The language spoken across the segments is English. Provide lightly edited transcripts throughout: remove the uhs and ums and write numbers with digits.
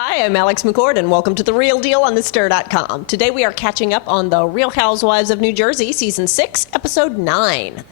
Hi, I'm Alex McCord, and welcome to The Real Deal on TheStir.com. Today we are catching up on The Real Housewives of New Jersey, Season 6, Episode 9.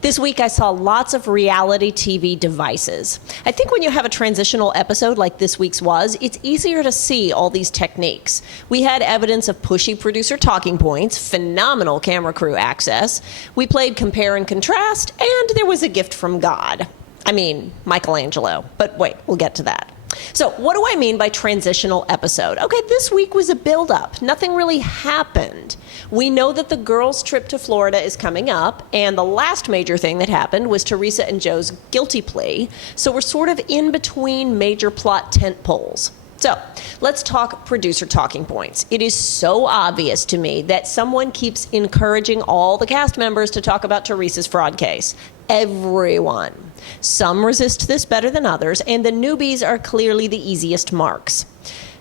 This week I saw lots of reality TV devices. I think when you have a transitional episode like this week's was, it's easier to see all these techniques. We had evidence of pushy producer talking points, phenomenal camera crew access. We played compare and contrast, and there was a gift from God. I mean, Michelangelo. But wait, we'll get to that. So what do I mean by transitional episode? Okay, this week was a build-up. Nothing really happened. We know that the girls' trip to Florida is coming up, and the last major thing that happened was Teresa and Joe's guilty plea. So we're sort of in between major plot tent poles. So let's talk producer talking points. It is so obvious to me that someone keeps encouraging all the cast members to talk about Teresa's fraud case. Everyone. Some resist this better than others, and the newbies are clearly the easiest marks.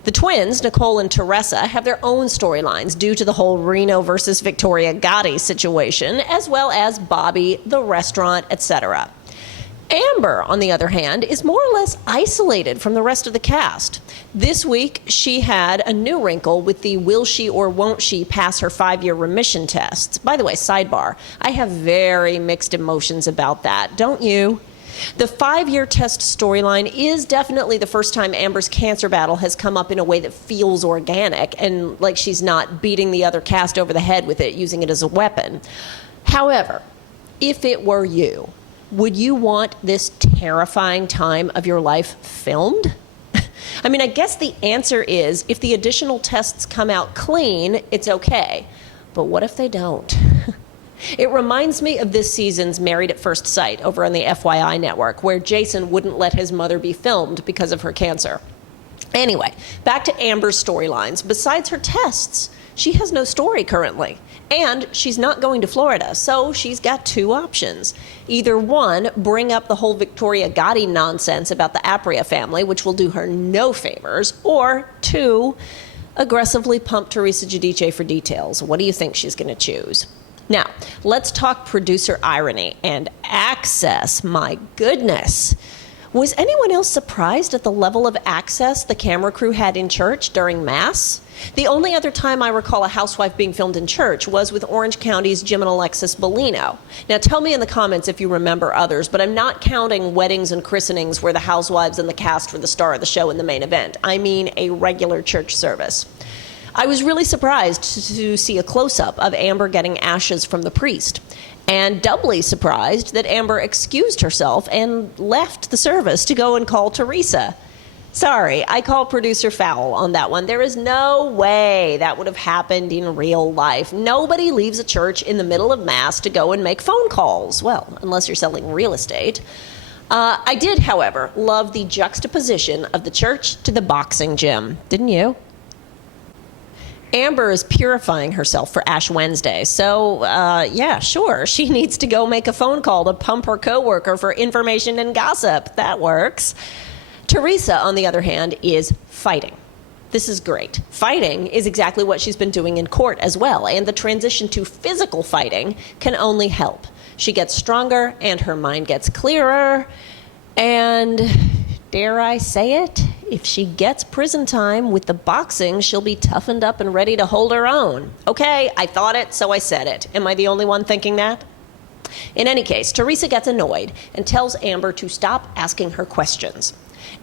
The twins, Nicole and Teresa, have their own storylines due to the whole Reno versus Victoria Gotti situation, as well as Bobby, the restaurant, etc. Amber, on the other hand, is more or less isolated from the rest of the cast. This week, she had a new wrinkle with the will she or won't she pass her 5-year remission tests. By the way, sidebar, I have very mixed emotions about that, don't you? The 5-year test storyline is definitely the first time Amber's cancer battle has come up in a way that feels organic and like she's not beating the other cast over the head with it, using it as a weapon. However, if it were you, would you want this terrifying time of your life filmed? I mean, I guess the answer is if the additional tests come out clean, it's okay. But what if they don't? It reminds me of this season's Married at First Sight over on the FYI network, where Jason wouldn't let his mother be filmed because of her cancer. Anyway, back to Amber's storylines. Besides her tests, she has no story currently. And she's not going to Florida, so she's got two options. Either one, bring up the whole Victoria Gotti nonsense about the Apria family, which will do her no favors, or two, aggressively pump Teresa Giudice for details. What do you think she's going to choose? Now, let's talk producer irony and access. My goodness. Was anyone else surprised at the level of access the camera crew had in church during Mass? The only other time I recall a housewife being filmed in church was with Orange County's Jim and Alexis Bellino. Now tell me in the comments if you remember others, but I'm not counting weddings and christenings where the housewives and the cast were the star of the show in the main event. I mean a regular church service. I was really surprised to see a close-up of Amber getting ashes from the priest, and doubly surprised that Amber excused herself and left the service to go and call Teresa. Sorry, I call producer foul on that one. There is no way that would have happened in real life. Nobody leaves a church in the middle of Mass to go and make phone calls. Well, unless you're selling real estate. I did, however, love the juxtaposition of the church to the boxing gym. Didn't you? Amber is purifying herself for Ash Wednesday, so yeah, sure, she needs to go make a phone call to pump her coworker for information and gossip. That works. Teresa, on the other hand, is fighting. This is great. Fighting is exactly what she's been doing in court as well, and the transition to physical fighting can only help. She gets stronger, and her mind gets clearer, and dare I say it, if she gets prison time with the boxing, she'll be toughened up and ready to hold her own. Okay, I thought it, so I said it. Am I the only one thinking that? In any case, Teresa gets annoyed and tells Amber to stop asking her questions.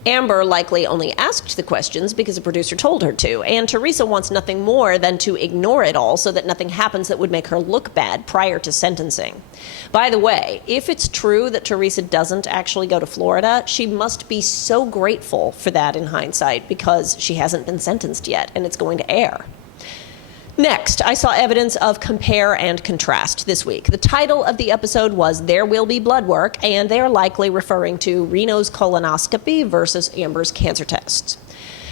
Amber likely only asked the questions because a producer told her to, and Teresa wants nothing more than to ignore it all so that nothing happens that would make her look bad prior to sentencing. By the way, if it's true that Teresa doesn't actually go to Florida, she must be so grateful for that in hindsight because she hasn't been sentenced yet and it's going to air. Next, I saw evidence of compare and contrast this week. The title of the episode was There Will Be Blood Work, and they are likely referring to Reno's colonoscopy versus Amber's cancer tests.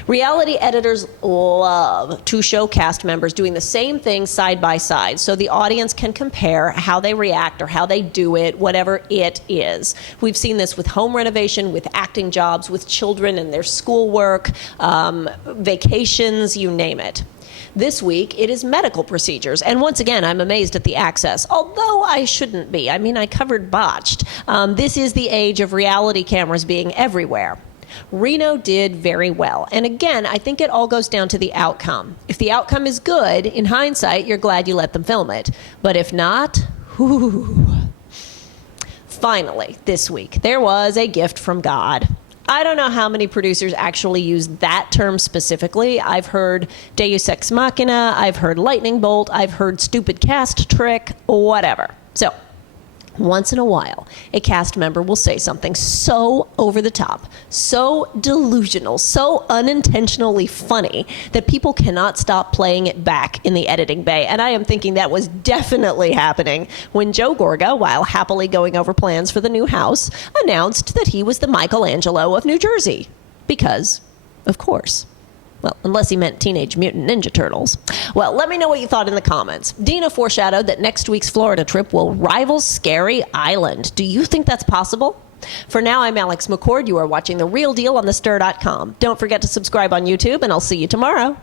Reality editors love to show cast members doing the same thing side by side so the audience can compare how they react or how they do it, whatever it is. We've seen this with home renovation, with acting jobs, with children and their schoolwork, vacations, you name it. This week, it is medical procedures. And once again, I'm amazed at the access, although I shouldn't be. I mean, I covered botched. This is the age of reality cameras being everywhere. Reno did very well. And again, I think it all goes down to the outcome. If the outcome is good, in hindsight, you're glad you let them film it. But if not, whoo. Finally, this week, there was a gift from God. I don't know how many producers actually use that term specifically. I've heard Deus Ex Machina, I've heard lightning bolt, I've heard stupid cast trick, whatever. So, once in a while, a cast member will say something so over the top, so delusional, so unintentionally funny that people cannot stop playing it back in the editing bay. And I am thinking that was definitely happening when Joe Gorga, while happily going over plans for the new house, announced that he was the Michelangelo of New Jersey. Because, of course. Well, unless he meant Teenage Mutant Ninja Turtles. Well, let me know what you thought in the comments. Dina foreshadowed that next week's Florida trip will rival Scary Island. Do you think that's possible? For now, I'm Alex McCord. You are watching The Real Deal on thestir.com. Don't forget to subscribe on YouTube, and I'll see you tomorrow.